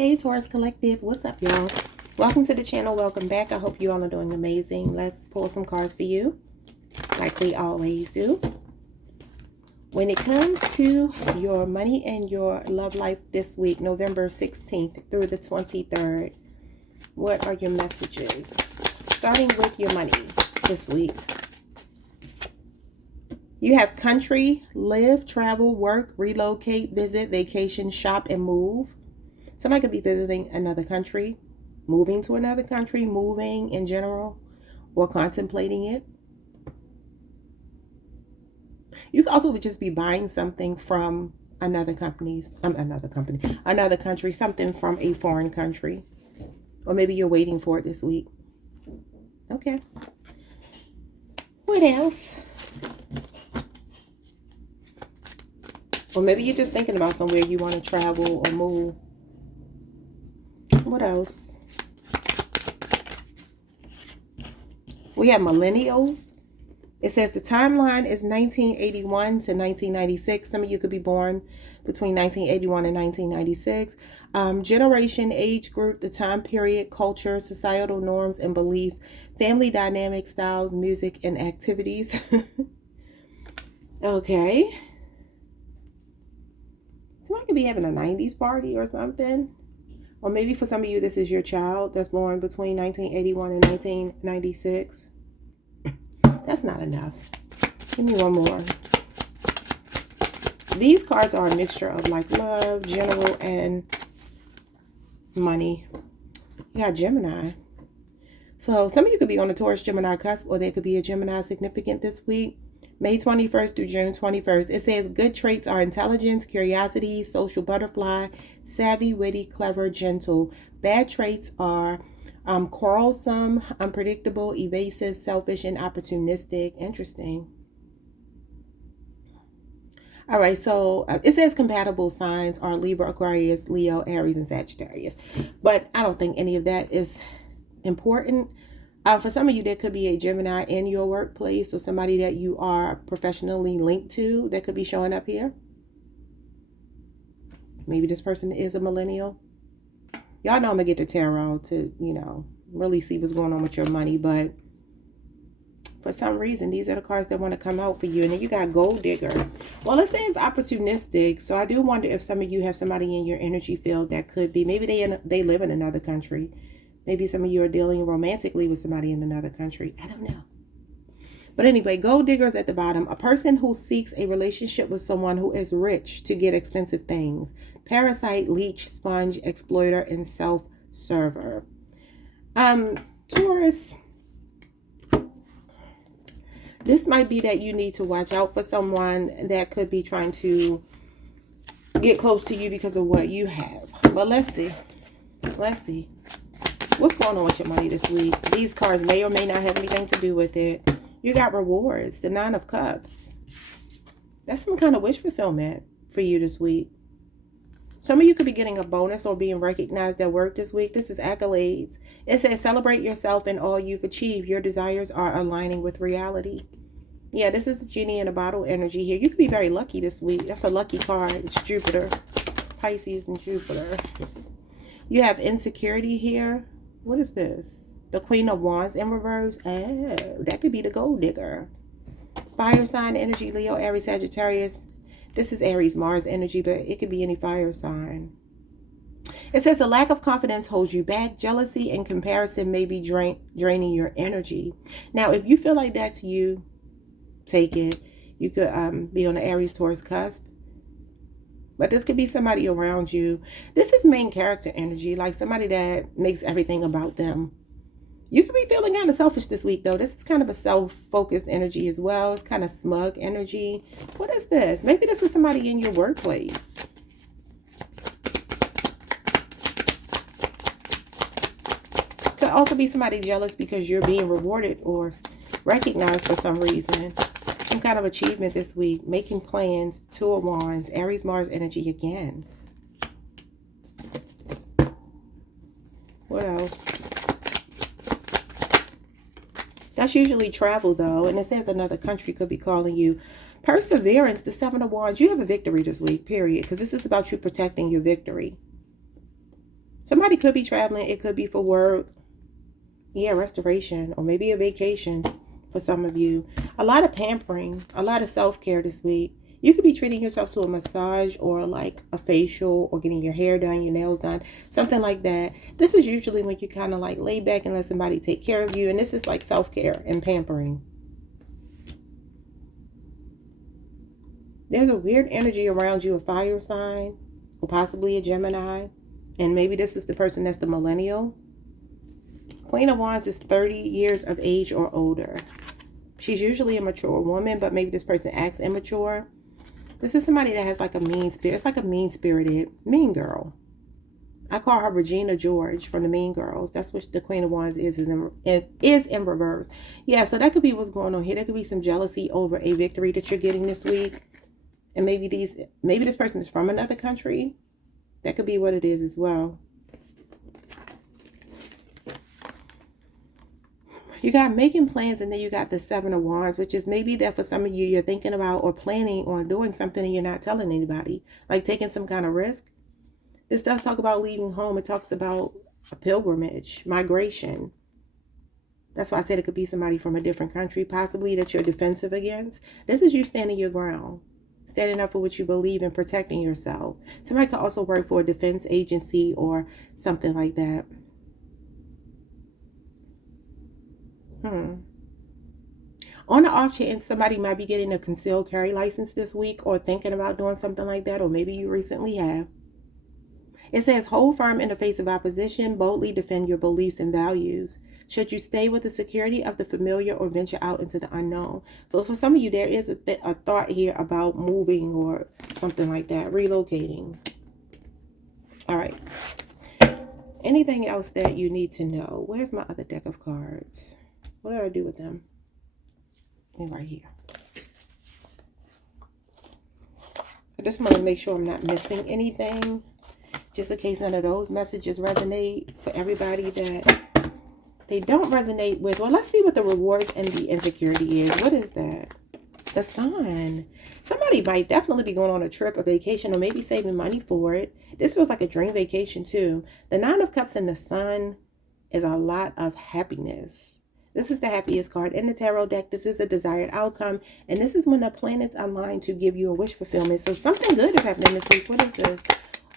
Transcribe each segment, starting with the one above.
Hey Taurus Collective, what's up y'all? Welcome to the channel, welcome back. I hope you all are doing amazing. Let's pull some cards for you, like we always do. When it comes to your money and your love life this week, November 16th through the 23rd, what are your messages? Starting with your money this week. You have country, live, travel, work, relocate, visit, vacation, shop, and move. Somebody could be visiting another country, moving to another country, moving in general, or contemplating it. You could also just be buying something from another country, something from a foreign country. Or maybe you're waiting for it this week. Okay. What else? Or maybe you're just thinking about somewhere you want to travel or move. What else? We have millennials. It says the timeline is 1981 to 1996. Some of you could be born between 1981 and 1996. Generation, age group, the time period, culture, societal norms and beliefs, family dynamics, styles, music, and activities. Okay. Somebody could be having a 90s party or something. Or maybe for some of you, this is your child that's born between 1981 and 1996. That's not enough. Give me one more. These cards are a mixture of like love, general, and money. You got Gemini. So some of you could be on the Taurus Gemini cusp, or there could be a Gemini significant this week. May 21st through June 21st. It says good traits are intelligence, curiosity, social butterfly, savvy, witty, clever, gentle. Bad traits are quarrelsome, unpredictable, evasive, selfish, and opportunistic. Interesting. All right, so it says compatible signs are Libra, Aquarius, Leo, Aries, and Sagittarius. But I don't think any of that is important. For some of you, there could be a Gemini in your workplace or somebody that you are professionally linked to that could be showing up here. Maybe this person is a millennial. Y'all know I'm going to get the tarot to, really see what's going on with your money. But for some reason, these are the cards that want to come out for you. And then you got Gold Digger. Well, it says opportunistic. So I do wonder if some of you have somebody in your energy field that could be. Maybe they live in another country. Maybe some of you are dealing romantically with somebody in another country. I don't know. But anyway, Gold Digger is at the bottom. A person who seeks a relationship with someone who is rich to get expensive things. Parasite, leech, sponge, exploiter, and self-server. Taurus. This might be that you need to watch out for someone that could be trying to get close to you because of what you have. But let's see. Let's see. What's going on with your money this week? These cards may or may not have anything to do with it. You got rewards. The 9 of Cups. That's some kind of wish fulfillment for you this week. Some of you could be getting a bonus or being recognized at work this week. This is accolades. It says celebrate yourself and all you've achieved. Your desires are aligning with reality. Yeah, this is genie in a bottle energy here. You could be very lucky this week. That's a lucky card. It's Jupiter. Pisces and Jupiter. You have insecurity here. What is this? The Queen of Wands in reverse. Oh, that could be the Gold Digger. Fire sign energy, Leo, Aries, Sagittarius. This is Aries, Mars energy, but it could be any fire sign. It says the lack of confidence holds you back. Jealousy and comparison may be draining your energy. Now, if you feel like that's you, take it. You could be on the Aries, Taurus cusp. But this could be somebody around you. This is main character energy, like somebody that makes everything about them. You could be feeling kind of selfish this week, though. This is kind of a self-focused energy as well. It's kind of smug energy. What is this? Maybe this is somebody in your workplace. Could also be somebody jealous because you're being rewarded or recognized for some reason. Some kind of achievement this week. Making plans. 2 of Wands. Aries, Mars energy again. What else? That's usually travel, though. And it says another country could be calling you. Perseverance. The 7 of Wands. You have a victory this week, period. Because this is about you protecting your victory. Somebody could be traveling. It could be for work. Yeah, restoration, or maybe a vacation for some of you. A lot of pampering, a lot of self-care this week. You could be treating yourself to a massage or like a facial or getting your hair done, your nails done, something like that. This is usually when you kind of like lay back and let somebody take care of you. And this is like self-care and pampering. There's a weird energy around you, a fire sign, or possibly a Gemini. And maybe this is the person that's the millennial. Queen of Wands is 30 years of age or older. She's usually a mature woman, but maybe this person acts immature. This is somebody that has like a mean spirit. It's like a mean-spirited, mean girl. I call her Regina George from the Mean Girls. That's what the Queen of Wands is in reverse. Yeah, so that could be what's going on here. There could be some jealousy over a victory that you're getting this week. And maybe this person is from another country. That could be what it is as well. You got making plans, and then you got the Seven of Wands, which is maybe that for some of you, you're thinking about or planning on doing something and you're not telling anybody, like taking some kind of risk. This does talk about leaving home. It talks about a pilgrimage, migration. That's why I said it could be somebody from a different country, possibly that you're defensive against. This is you standing your ground, standing up for what you believe in, protecting yourself. Somebody could also work for a defense agency or something like that. On the off chance, somebody might be getting a concealed carry license this week or thinking about doing something like that, or maybe you recently have. It says, hold firm in the face of opposition, boldly defend your beliefs and values. Should you stay with the security of the familiar or venture out into the unknown? So for some of you, there is a thought here about moving or something like that, relocating. All right. Anything else that you need to know? Where's my other deck of cards? What did I do with them? They're right here. I just want to make sure I'm not missing anything, just in case none of those messages resonate for everybody that they don't resonate with. Well, let's see what the rewards and the insecurity is. What is that? The Sun. Somebody might definitely be going on a trip, a vacation, or maybe saving money for it. This feels like a dream vacation too. The Nine of Cups and the Sun is a lot of happiness. This is the happiest card in the tarot deck. This is a desired outcome. And this is when the planets align to give you a wish fulfillment. So something good is happening this week. What is this?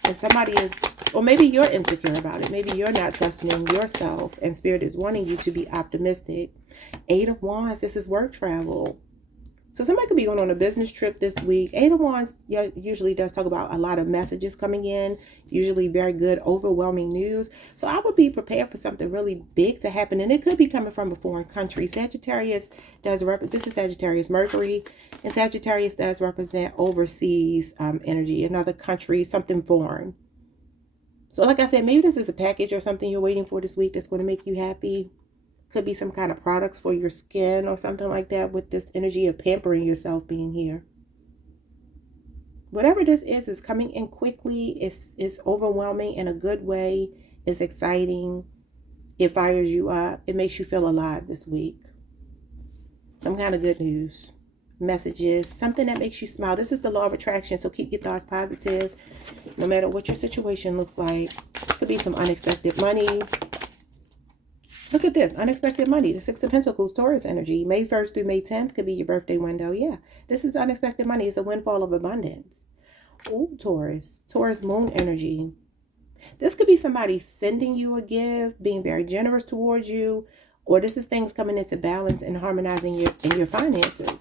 And somebody is, or maybe you're insecure about it. Maybe you're not trusting in yourself. And Spirit is wanting you to be optimistic. Eight of Wands. This is work travel. So somebody could be going on a business trip this week. Eight of Wands usually does talk about a lot of messages coming in. Usually very good, overwhelming news. So I would be prepared for something really big to happen. And it could be coming from a foreign country. Sagittarius does represent, this is Sagittarius Mercury. And Sagittarius does represent overseas energy, another country, something foreign. So like I said, maybe this is a package or something you're waiting for this week that's going to make you happy. Could be some kind of products for your skin or something like that, with this energy of pampering yourself being here. Whatever this is coming in quickly. It's overwhelming in a good way. It's exciting. It fires you up. It makes you feel alive this week. Some kind of good news. Messages. Something that makes you smile. This is the law of attraction. So keep your thoughts positive. No matter what your situation looks like. Could be some unexpected money. Look at this, unexpected money. The Six of Pentacles, Taurus energy. May 1st through May 10th could be your birthday window. Yeah, this is unexpected money. It's a windfall of abundance. Ooh, Taurus. Taurus moon energy. This could be somebody sending you a gift, being very generous towards you, or this is things coming into balance and harmonizing your finances.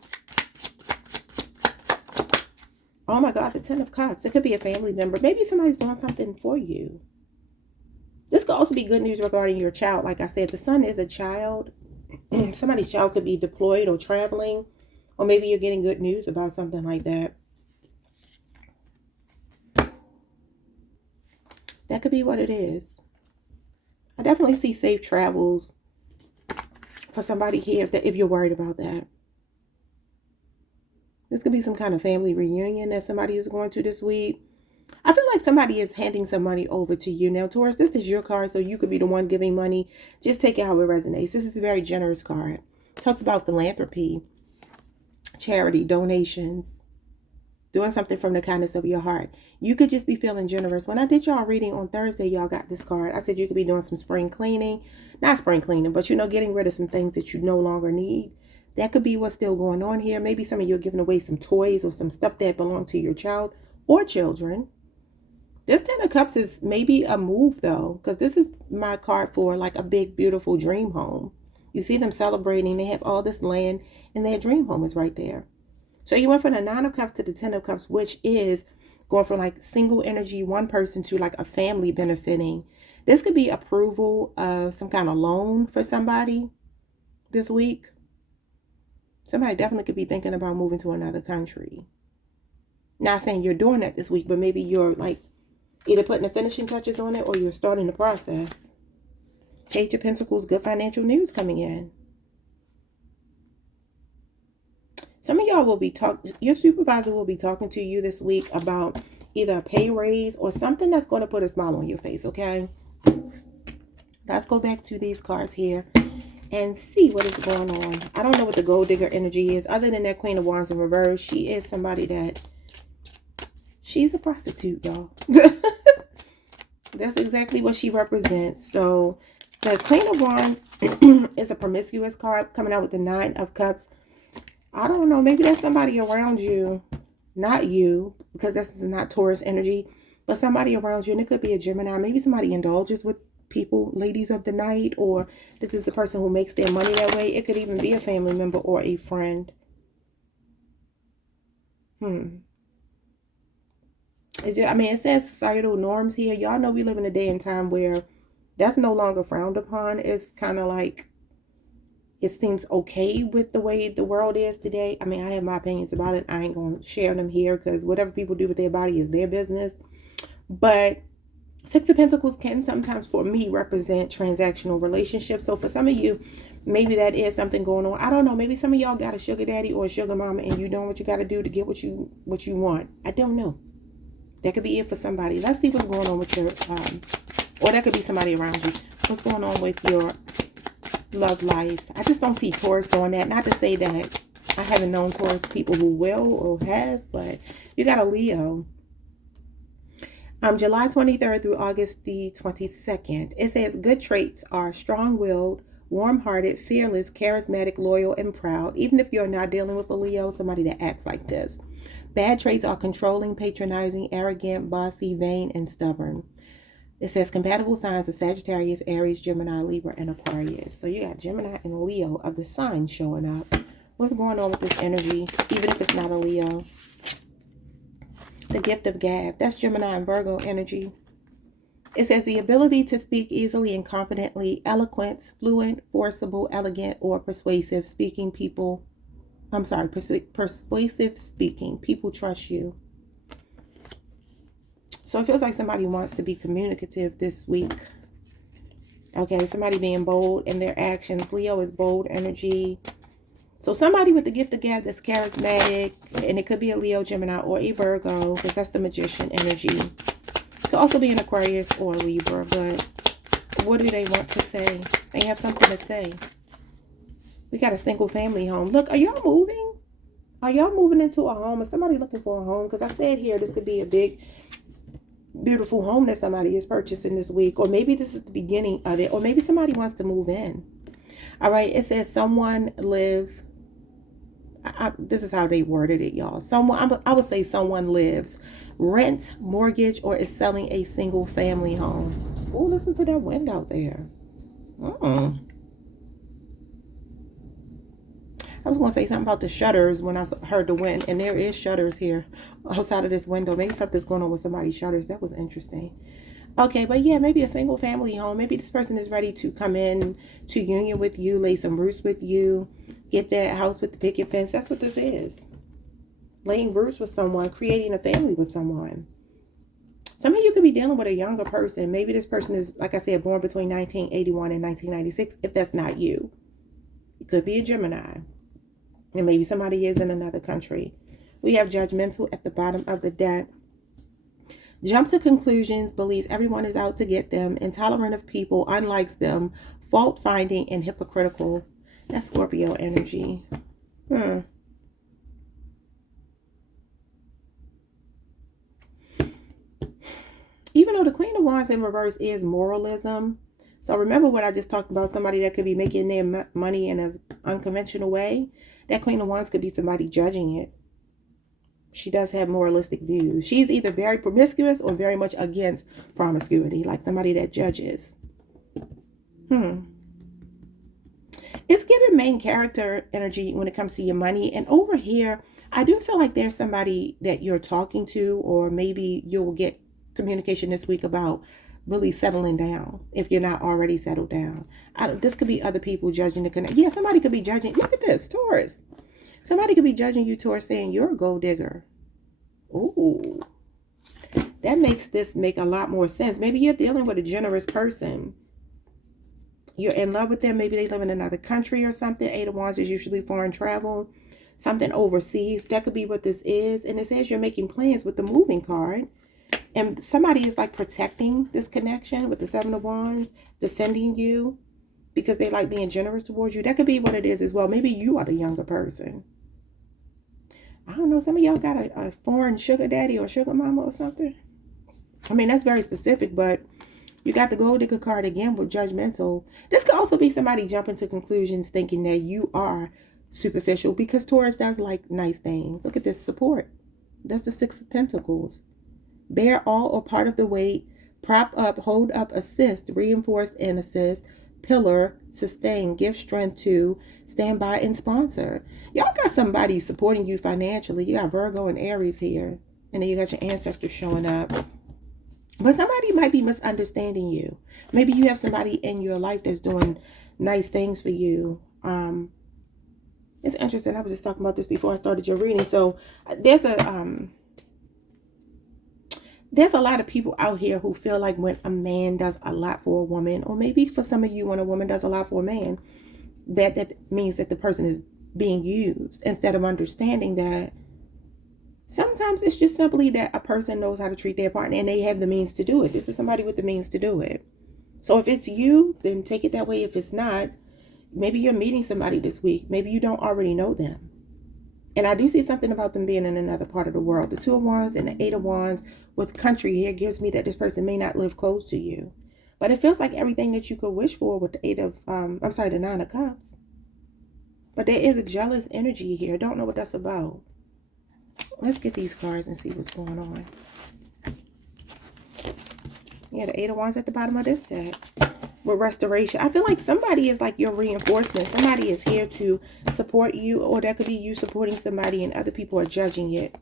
Oh my God, the Ten of Cups. It could be a family member. Maybe somebody's doing something for you. This could also be good news regarding your child. Like I said, the Sun is a child. Somebody's child could be deployed or traveling. Or maybe you're getting good news about something like that. That could be what it is. I definitely see safe travels for somebody here if you're worried about that. This could be some kind of family reunion that somebody is going to this week. I feel like somebody is handing some money over to you. Now, Taurus, this is your card, so you could be the one giving money. Just take it how it resonates. This is a very generous card. It talks about philanthropy, charity, donations. Doing something from the kindness of your heart. You could just be feeling generous. When I did y'all reading on Thursday, y'all got this card. I said you could be doing some spring cleaning. Not spring cleaning, but getting rid of some things that you no longer need. That could be what's still going on here. Maybe some of you are giving away some toys or some stuff that belong to your child or children. This Ten of Cups is maybe a move though, because this is my card for like a big, beautiful dream home. You see them celebrating. They have all this land and their dream home is right there. So you went from the Nine of Cups to the Ten of Cups, which is going from like single energy, one person to like a family benefiting. This could be approval of some kind of loan for somebody this week. Somebody definitely could be thinking about moving to another country. Not saying you're doing that this week, but maybe you're like either putting the finishing touches on it or you're starting the process. Page of Pentacles, good financial news coming in. Some of y'all will be your supervisor will be talking to you this week about either a pay raise or something that's going to put a smile on your face, okay? Let's go back to these cards here and see what is going on. I don't know what the gold digger energy is. Other than that Queen of Wands in reverse, she is somebody that... she's a prostitute, y'all. That's exactly what she represents. So the Queen of Wands is a promiscuous card coming out with the Nine of Cups. I don't know. Maybe there's somebody around you. Not you, because this is not Taurus energy. But somebody around you. And it could be a Gemini. Maybe somebody indulges with people, ladies of the night. Or this is the person who makes their money that way. It could even be a family member or a friend. It says societal norms here. Y'all know we live in a day and time where that's no longer frowned upon. It's kind of like it seems okay with the way the world is today. I mean, I have my opinions about it. I ain't going to share them here because whatever people do with their body is their business. But Six of Pentacles can sometimes, for me, represent transactional relationships. So for some of you, maybe that is something going on. I don't know. Maybe some of y'all got a sugar daddy or a sugar mama and you doing what you got to do to get what you want. I don't know. That could be it for somebody. Let's see what's going on with your, or that could be somebody around you. What's going on with your love life? I just don't see Taurus doing that. Not to say that I haven't known Taurus people who will or have, but you got a Leo. July 23rd through August the 22nd. It says good traits are strong-willed, warm-hearted, fearless, charismatic, loyal, and proud. Even if you're not dealing with a Leo, somebody that acts like this. Bad traits are controlling, patronizing, arrogant, bossy, vain, and stubborn. It says compatible signs of Sagittarius, Aries, Gemini, Libra, and Aquarius. So you got Gemini and Leo of the sign showing up. What's going on with this energy, even if it's not a Leo? The gift of gab. That's Gemini and Virgo energy. It says the ability to speak easily and confidently, eloquent, fluent, forcible, elegant, or persuasive speaking people. Persuasive speaking. People trust you. So it feels like somebody wants to be communicative this week. Okay, somebody being bold in their actions. Leo is bold energy. So somebody with the gift of gab that's charismatic, and it could be a Leo, Gemini, or a Virgo, because that's the magician energy. It could also be an Aquarius or a Libra, but what do they want to say? They have something to say. We got a single family home. Look, are y'all moving? Are y'all moving into a home? Is somebody looking for a home? Because I said here, this could be a big, beautiful home that somebody is purchasing this week. Or maybe this is the beginning of it. Or maybe somebody wants to move in. All right, it says someone live. This is how they worded it, y'all. I would say someone lives, rent, mortgage, or is selling a single family home. Oh, listen to that wind out there. I was going to say something about the shutters when I heard the wind. And there is shutters here outside of this window. Maybe something's going on with somebody's shutters. That was interesting. Okay, but yeah, maybe a single family home. Maybe this person is ready to come in to union with you, lay some roots with you, get that house with the picket fence. That's what this is. Laying roots with someone, creating a family with someone. Some of you could be dealing with a younger person. Maybe this person is, like I said, born between 1981 and 1996, if that's not you. It could be a Gemini. And maybe somebody is in another country. We have judgmental at the bottom of the deck. Jumps to conclusions, believes everyone is out to get them, intolerant of people, unlikes them, fault-finding, and hypocritical. That's Scorpio energy. Even though the Queen of Wands in reverse is moralism. So remember what I just talked about, somebody that could be making their money in an unconventional way. That Queen of Wands could be somebody judging it. She does have moralistic views. She's either very promiscuous or very much against promiscuity, like somebody that judges. It's giving main character energy when it comes to your money. And over here, I do feel like there's somebody that you're talking to, or maybe you'll get communication this week about really settling down if you're not already settled down. This could be other people judging the connection. Yeah, somebody could be judging. Look at this, Taurus. Somebody could be judging you, Taurus, saying you're a gold digger. Ooh, that makes this make a lot more sense. Maybe you're dealing with a generous person. You're in love with them. Maybe they live in another country or something. Eight of Wands is usually foreign travel, something overseas. That could be what this is. And it says you're making plans with the moving card. And somebody is like protecting this connection with the Seven of Wands, defending you because they like being generous towards you. That could be what it is as well. Maybe you are the younger person. I don't know. Some of y'all got a foreign sugar daddy or sugar mama or something. I mean, that's very specific, but you got the gold digger card again with judgmental. This could also be somebody jumping to conclusions thinking that you are superficial, because Taurus does like nice things. Look at this support. That's the Six of Pentacles. Bear all or part of the weight, prop up, hold up, assist, reinforce and assist, pillar, sustain, give strength to, stand by and sponsor. Y'all got somebody supporting you financially. You got Virgo and Aries here. And then you got your ancestors showing up. But somebody might be misunderstanding you. Maybe you have somebody in your life that's doing nice things for you. It's interesting. I was just talking about this before I started your reading. So there's a lot of people out here who feel like when a man does a lot for a woman, or maybe for some of you when a woman does a lot for a man, that means that the person is being used, instead of understanding that sometimes it's just simply that a person knows how to treat their partner and they have the means to do it. This is somebody with the means to do it. So if it's you, then take it that way. If it's not, maybe you're meeting somebody this week. Maybe you don't already know them. And I do see something about them being in another part of the world. The Two of Wands and the Eight of Wands with country here gives me that this person may not live close to you. But it feels like everything that you could wish for with the the Nine of Cups. But there is a jealous energy here. Don't know what that's about. Let's get these cards and see what's going on. Yeah, the Eight of Wands at the bottom of this deck. With restoration. I feel like somebody is like your reinforcement. Somebody is here to support you, or that could be you supporting somebody and other people are judging it.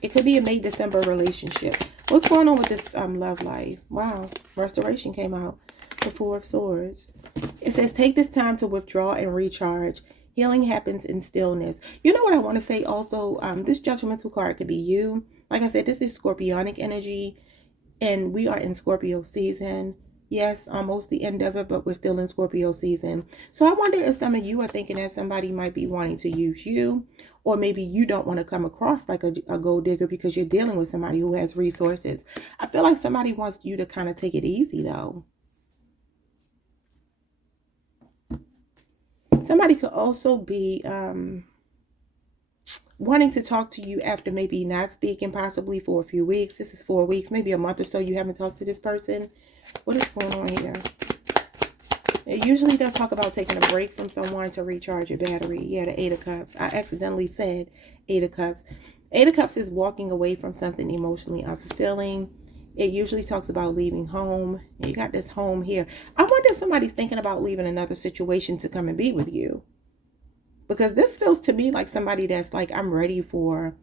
It could be a May December relationship. What's going on with this love life? Wow, restoration came out. The Four of Swords. It says take this time to withdraw and recharge. Healing happens in stillness. You know what I want to say also? This judgmental card could be you. Like I said, this is Scorpionic energy. And we are in Scorpio season. Yes, almost the end of it, but we're still in Scorpio season. So I wonder if some of you are thinking that somebody might be wanting to use you. Or maybe you don't want to come across like a gold digger because you're dealing with somebody who has resources. I feel like somebody wants you to kind of take it easy though. Somebody could also be wanting to talk to you after maybe not speaking, possibly for a few weeks. This is 4 weeks, maybe a month or so you haven't talked to this person. What is going on here? It usually does talk about taking a break from someone to recharge your battery. Yeah, the Eight of Cups. I accidentally said Eight of Cups. Eight of Cups is walking away from something emotionally unfulfilling. It usually talks about leaving home. You got this home here. I wonder if somebody's thinking about leaving another situation to come and be with you. Because this feels to me like somebody that's like, I'm ready for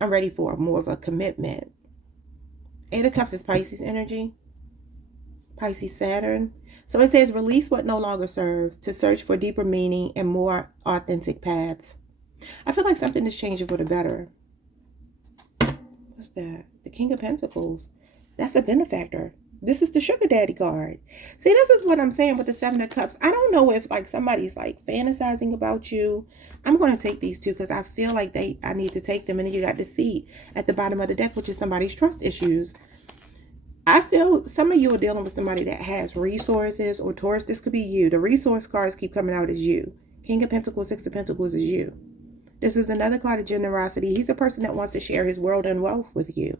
more of a commitment. Eight of Cups is Pisces energy. Pisces Saturn. So it says release what no longer serves to search for deeper meaning and more authentic paths. I feel like something is changing for the better. What's that? The King of Pentacles. That's a benefactor. This is the sugar daddy card. See, this is what I'm saying with the Seven of Cups. I don't know if like somebody's like fantasizing about you. I'm going to take these two because I feel like I need to take them. And then you got the Seat at the bottom of the deck, which is somebody's trust issues. I feel some of you are dealing with somebody that has resources, or Taurus, this could be you. The resource cards keep coming out as you. King of Pentacles, Six of Pentacles is you. This is another card of generosity. He's a person that wants to share his world and wealth with you.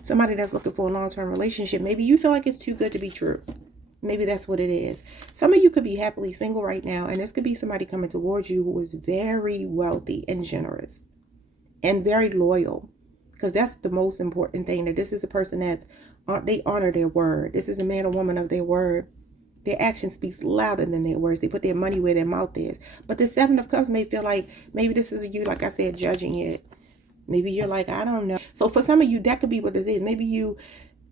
Somebody that's looking for a long-term relationship. Maybe you feel like it's too good to be true. Maybe that's what it is. Some of you could be happily single right now, and this could be somebody coming towards you who is very wealthy and generous and very loyal, because that's the most important thing. That this is a person that's, they honor their word. This is a man or woman of their word. Their action speaks louder than their words. They put their money where their mouth is. But the Seven of Cups may feel like maybe this is you, like I said, judging it. Maybe you're like, I don't know. So for some of you, that could be what this is. Maybe you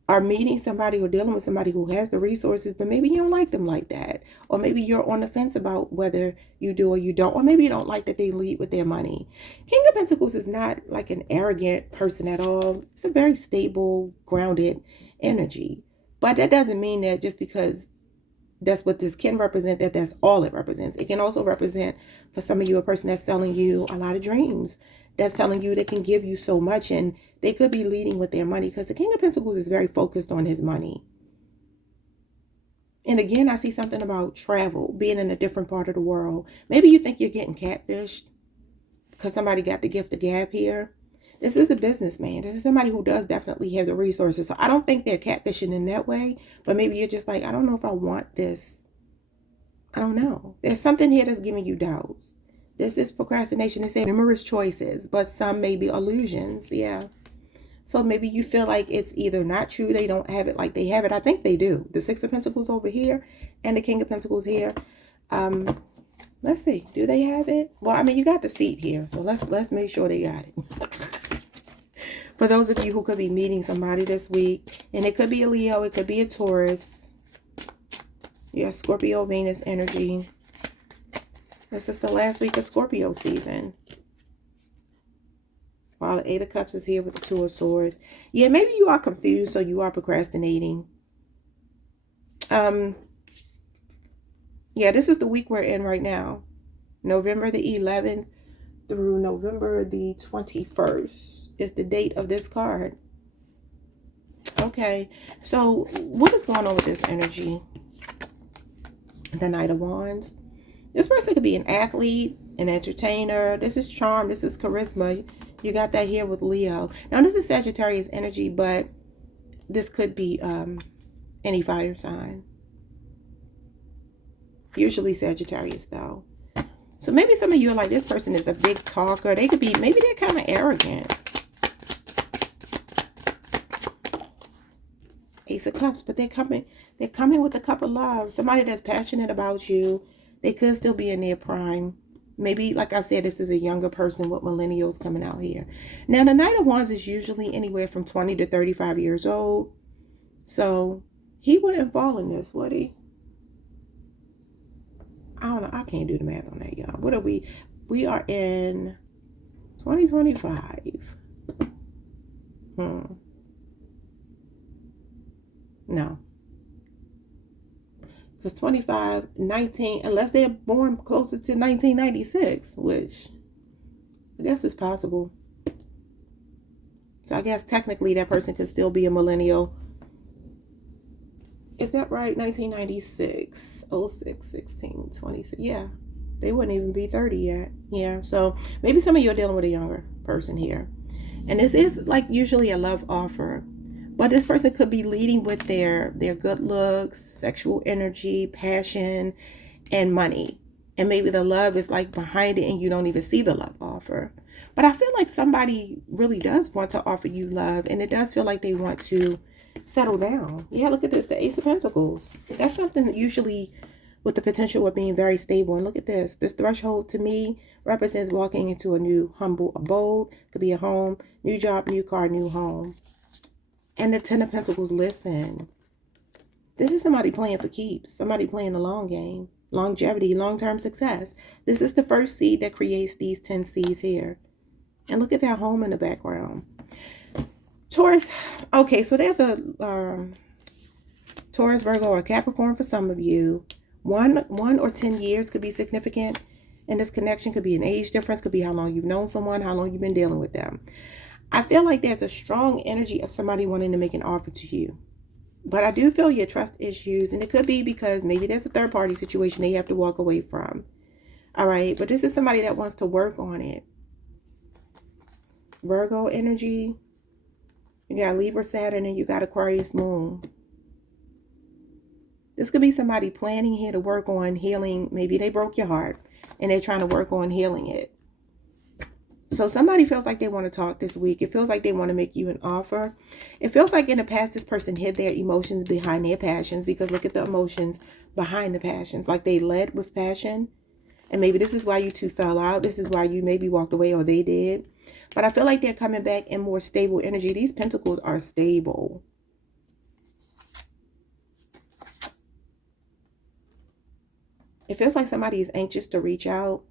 are meeting somebody or dealing with somebody who has the resources, but maybe you don't like them like that. Or maybe you're on the fence about whether you do or you don't. Or maybe you don't like that they lead with their money. King of Pentacles is not like an arrogant person at all. It's a very stable, grounded energy. But that doesn't mean that just because that's what this can represent, that's all it represents. It can also represent, for some of you, a person that's selling you a lot of dreams. That's telling you they can give you so much, and they could be leading with their money, because the King of Pentacles is very focused on his money. And again, I see something about travel, being in a different part of the world. Maybe you think you're getting catfished because somebody got the gift of gab here. This is a businessman. This is somebody who does definitely have the resources. So I don't think they're catfishing in that way, but maybe you're just like, I don't know if I want this. I don't know. There's something here that's giving you doubts. This is procrastination. They say numerous choices, but some may be illusions. Yeah. So maybe you feel like it's either not true, they don't have it like they have it. I think they do. The Six of Pentacles over here and the King of Pentacles here. Let's see. Do they have it? Well, I mean, you got the seat here, so let's make sure they got it. For those of you who could be meeting somebody this week, and it could be a Leo, it could be a Taurus. Yeah, Scorpio, Venus energy. This is the last week of Scorpio season. While the Eight of Cups is here with the Two of Swords. Yeah, maybe you are confused, so you are procrastinating. Yeah, this is the week we're in right now. November the 11th through November the 21st is the date of this card. Okay, so what is going on with this energy? The Knight of Wands. This person could be an athlete, an entertainer. This is charm. This is charisma. You got that here with Leo. Now, this is Sagittarius energy, but this could be any fire sign. Usually Sagittarius, though. So maybe some of you are like, this person is a big talker. They could be, maybe they're kind of arrogant. Ace of Cups, but they're coming with a cup of love. Somebody that's passionate about you. They could still be in their prime. Maybe, like I said, this is a younger person with millennials coming out here. Now, the Knight of Wands is usually anywhere from 20 to 35 years old. So, he wouldn't fall in this, would he? I don't know. I can't do the math on that, y'all. What are we? We are in 2025. No. Because 25, 19, unless they're born closer to 1996, which I guess is possible. So I guess technically that person could still be a millennial. Is that right? 1996, 06, 16, 26. Yeah, they wouldn't even be 30 yet. Yeah, so maybe some of you are dealing with a younger person here. And this is like usually a love offer. But this person could be leading with their good looks, sexual energy, passion, and money. And maybe the love is like behind it and you don't even see the love offer. But I feel like somebody really does want to offer you love. And it does feel like they want to settle down. Yeah, look at this, the Ace of Pentacles. That's something that usually with the potential of being very stable. And look at this. This threshold to me represents walking into a new humble abode. Could be a home, new job, new car, new home. And the Ten of Pentacles, listen. This is somebody playing for keeps. Somebody playing the long game. Longevity, long-term success. This is the first seed that creates these 10 seeds here. And look at that home in the background. Taurus. Okay, so there's a Taurus, Virgo, or Capricorn for some of you. 1 or 10 years could be significant. And this connection could be an age difference. Could be how long you've known someone, how long you've been dealing with them. I feel like there's a strong energy of somebody wanting to make an offer to you. But I do feel your trust issues. And it could be because maybe there's a third party situation they have to walk away from. All right. But this is somebody that wants to work on it. Virgo energy. You got Libra Saturn and you got Aquarius Moon. This could be somebody planning here to work on healing. Maybe they broke your heart and they're trying to work on healing it. So somebody feels like they want to talk this week. It feels like they want to make you an offer. It feels like in the past, this person hid their emotions behind their passions, because look at the emotions behind the passions. Like they led with passion. And maybe this is why you two fell out. This is why you maybe walked away, or they did. But I feel like they're coming back in more stable energy. These pentacles are stable. It feels like somebody is anxious to reach out.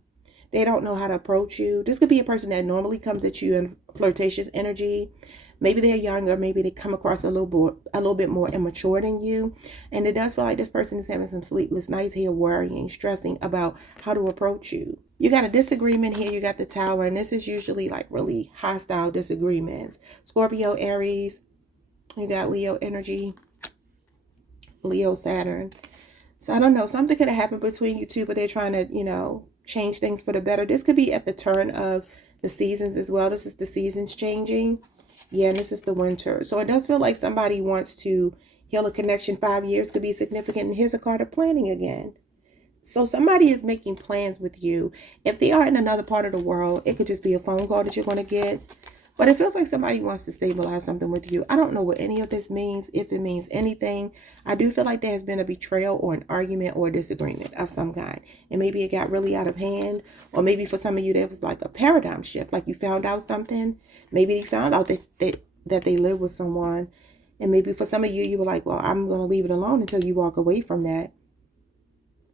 They don't know how to approach you. This could be a person that normally comes at you in flirtatious energy. Maybe they're younger. Maybe they come across a little bit more immature than you. And it does feel like this person is having some sleepless nights here, worrying, stressing about how to approach you. You got a disagreement here. You got the Tower. And this is usually like really hostile disagreements. Scorpio, Aries. You got Leo energy. Leo, Saturn. So I don't know. Something could have happened between you two, but they're trying to, change things for the better. This could be at the turn of the seasons as well. This is the seasons changing. Yeah, and this is the winter. So it does feel like somebody wants to heal a connection. 5 years could be significant. And here's a card of planning again. So somebody is making plans with you. If they are in another part of the world, it could just be a phone call that you're going to get. But it feels like somebody wants to stabilize something with you. I don't know what any of this means, if it means anything. I do feel like there has been a betrayal or an argument or a disagreement of some kind. And maybe it got really out of hand. Or maybe for some of you, there was like a paradigm shift. Like you found out something. Maybe you found out that they live with someone. And maybe for some of you, you were like, well, I'm going to leave it alone until you walk away from that.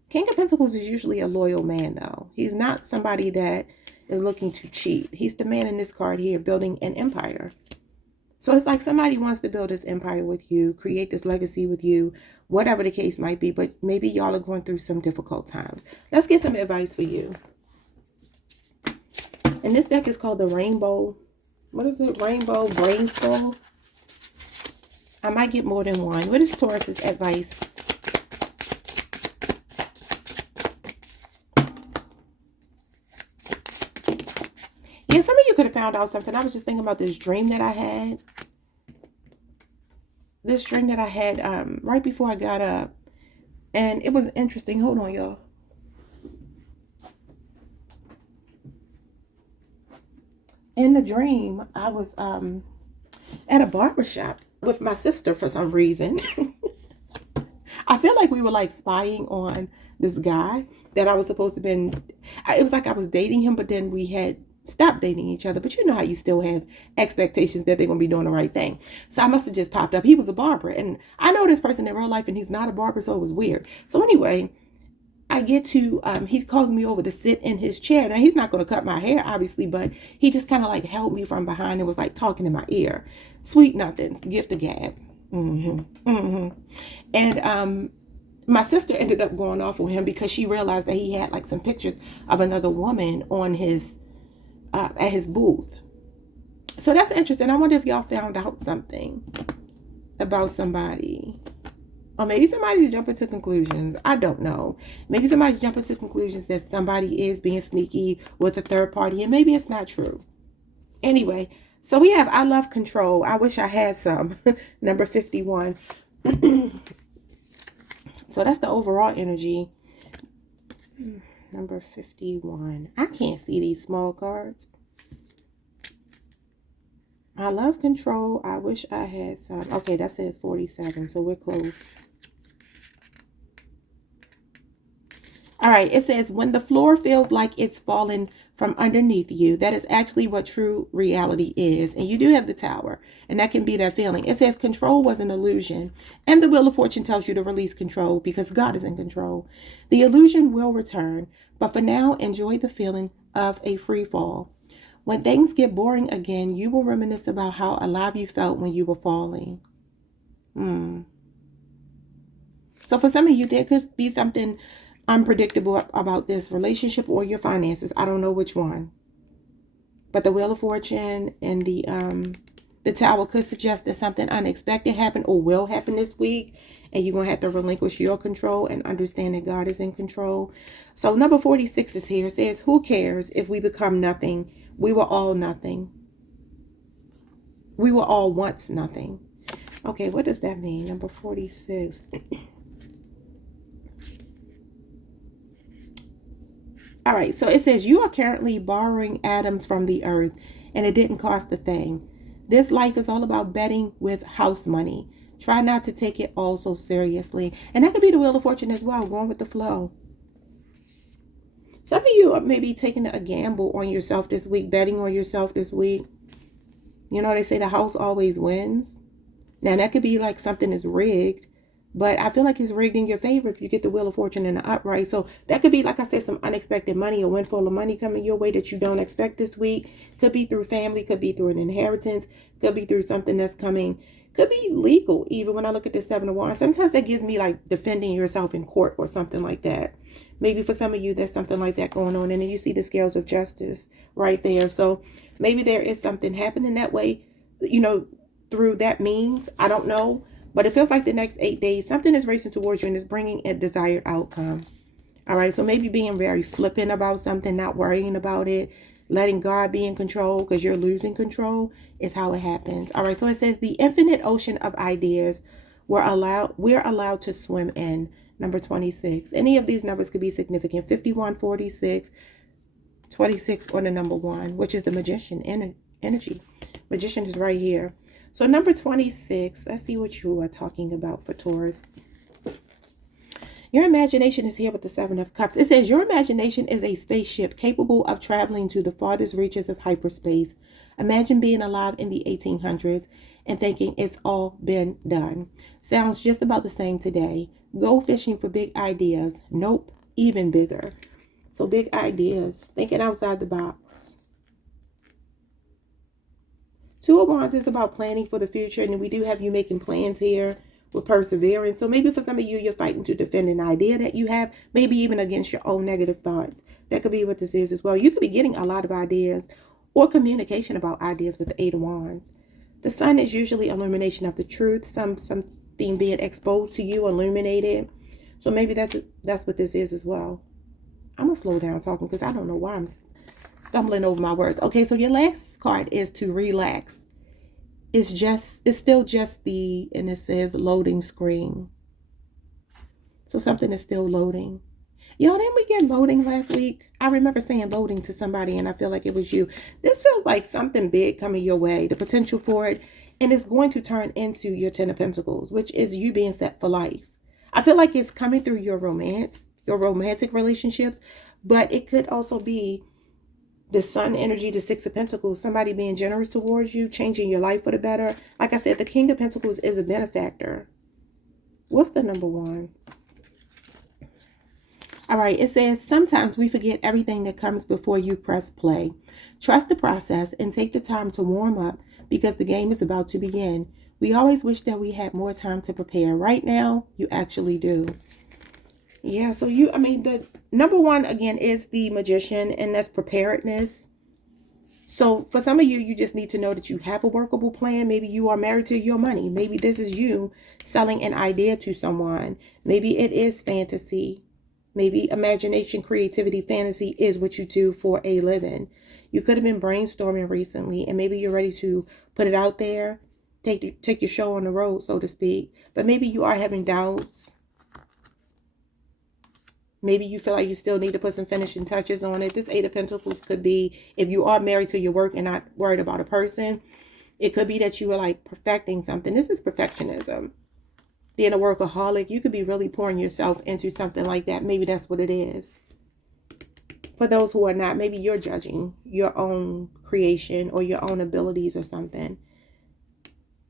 King of Pentacles is usually a loyal man, though. He's not somebody that is looking to cheat. He's the man in this card here, building an empire. So it's like somebody wants to build this empire with you, create this legacy with you, whatever the case might be. But maybe y'all are going through some difficult times. Let's get some advice for you. And this deck is called the Rainbow. What is it? Rainbow Brain Skull. I might get more than one. What is Taurus's advice? Yeah, some of you could have found out something. I was just thinking about this dream that I had. This dream that I had right before I got up. And it was interesting. Hold on, y'all. In the dream, I was at a barbershop with my sister for some reason. I feel like we were like spying on this guy that I was supposed to be. It was like I was dating him, but then we had stopped dating each other. But you know how you still have expectations that they're going to be doing the right thing. So I must have just popped up. He was a barber. And I know this person in real life and he's not a barber. So it was weird. So anyway, I get to, he calls me over to sit in his chair. Now he's not going to cut my hair, obviously, but he just kind of like held me from behind and was like talking in my ear. Sweet nothings, gift of gab. And my sister ended up going off with him because she realized that he had like some pictures of another woman on his at his booth. So that's interesting. I wonder if y'all found out something about somebody. Or maybe somebody's jumping to conclusions. I don't know. Maybe somebody's jumping to conclusions that somebody is being sneaky with a third party. And maybe it's not true. Anyway, so we have I love control. I wish I had some. Number 51. So that's the overall energy. Number 51. I can't see these small cards. I love control. I wish I had some. Okay, that says 47. So we're close. All right. It says when the floor feels like it's falling from underneath you, that is actually what true reality is. And you do have the Tower. And that can be that feeling. It says control was an illusion. And the Wheel of Fortune tells you to release control because God is in control. The illusion will return. But for now, enjoy the feeling of a free fall. When things get boring again, you will reminisce about how alive you felt when you were falling. So for some of you, there could be something unpredictable about this relationship or your finances. I don't know which one. But the Wheel of Fortune and the Tower could suggest that something unexpected happened or will happen this week. And you're going to have to relinquish your control and understand that God is in control. So number 46 is here. It says, who cares if we become nothing? We were all nothing. We were all once nothing. Okay, what does that mean? Number 46. All right, so it says you are currently borrowing atoms from the earth and it didn't cost a thing. This life is all about betting with house money. Try not to take it all so seriously. And that could be the Wheel of Fortune as well, going with the flow. Some of you are maybe taking a gamble on yourself this week, betting on yourself this week. You know, they say the house always wins. Now, that could be like something is rigged, but I feel like it's rigged in your favor if you get the Wheel of Fortune in the upright. So that could be, like I said, some unexpected money, a windfall of money coming your way that you don't expect this week. Could be through family, could be through an inheritance, could be through something that's coming, could be legal. Even when I look at the Seven of Wands, sometimes that gives me like defending yourself in court or something like that. Maybe for some of you, there's something like that going on. And then you see the scales of justice right there. So maybe there is something happening that way, you know, through that means. I don't know. But it feels like the next 8 days, something is racing towards you and is bringing a desired outcome. All right. So maybe being very flippant about something, not worrying about it, letting God be in control because you're losing control is how it happens. All right. So it says the infinite ocean of ideas we're allowed to swim in. Number 26. Any of these numbers could be significant. 51, 46, 26, or the number 1, which is the magician energy. Magician is right here. So number 26, let's see what you are talking about for Taurus. Your imagination is here with the 7 of Cups. It says your imagination is a spaceship capable of traveling to the farthest reaches of hyperspace. Imagine being alive in the 1800s and thinking it's all been done. Sounds just about the same today. Go fishing for big ideas. Nope, even bigger. So big ideas, thinking outside the box. 2 of Wands is about planning for the future, and we do have you making plans here with perseverance. So maybe for some of you, you're fighting to defend an idea that you have, maybe even against your own negative thoughts. That could be what this is as well. You could be getting a lot of ideas or communication about ideas with the 8 of Wands. The Sun is usually illumination of the truth, something being exposed to you, illuminated. So maybe that's what this is as well. I'm going to slow down talking because I don't know why I'm stumbling over my words. Okay, so your last card is to relax. It's still just and it says loading screen. So something is still loading. Y'all, didn't we get loading last week? I remember saying loading to somebody and I feel like it was you. This feels like something big coming your way, the potential for it. And it's going to turn into your 10 of Pentacles, which is you being set for life. I feel like it's coming through your romance, your romantic relationships, but it could also be the Sun energy, the 6 of Pentacles, somebody being generous towards you, changing your life for the better. Like I said, the King of Pentacles is a benefactor. What's the number 1? All right, it says, sometimes we forget everything that comes before you press play. Trust the process and take the time to warm up because the game is about to begin. We always wish that we had more time to prepare. Right now, you actually do. Yeah, so the number 1, again, is the Magician, and that's preparedness. So for some of you, you just need to know that you have a workable plan. Maybe you are married to your money. Maybe this is you selling an idea to someone. Maybe it is fantasy. Maybe imagination, creativity, fantasy is what you do for a living. You could have been brainstorming recently, and maybe you're ready to put it out there, take your show on the road, so to speak. But maybe you are having doubts. Maybe you feel like you still need to put some finishing touches on it. This 8 of Pentacles could be, if you are married to your work and not worried about a person, it could be that you are like perfecting something. This is perfectionism. Being a workaholic, you could be really pouring yourself into something like that. Maybe that's what it is. For those who are not, maybe you're judging your own creation or your own abilities or something.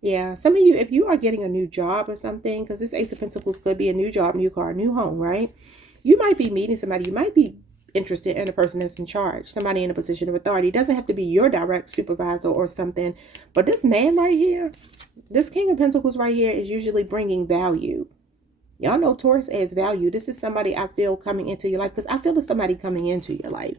Yeah, some of you, if you are getting a new job or something, because this Ace of Pentacles could be a new job, new car, new home, right? You might be meeting somebody. You might be interested in a person that's in charge, somebody in a position of authority. It doesn't have to be your direct supervisor or something. But this man right here, this King of Pentacles right here is usually bringing value. Y'all know Taurus adds value. This is somebody I feel coming into your life because I feel there's somebody coming into your life.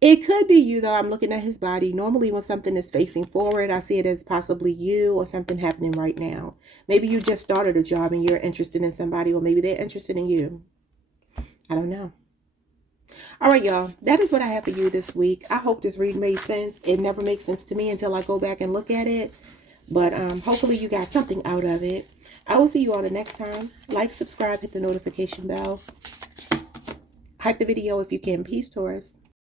It could be you, though. I'm looking at his body. Normally when something is facing forward, I see it as possibly you or something happening right now. Maybe you just started a job and you're interested in somebody, or maybe they're interested in you. I don't know. All right, y'all. That is what I have for you this week. I hope this read made sense. It never makes sense to me until I go back and look at it. But hopefully you got something out of it. I will see you all the next time. Like, subscribe, hit the notification bell. Hype the video if you can. Peace, Taurus.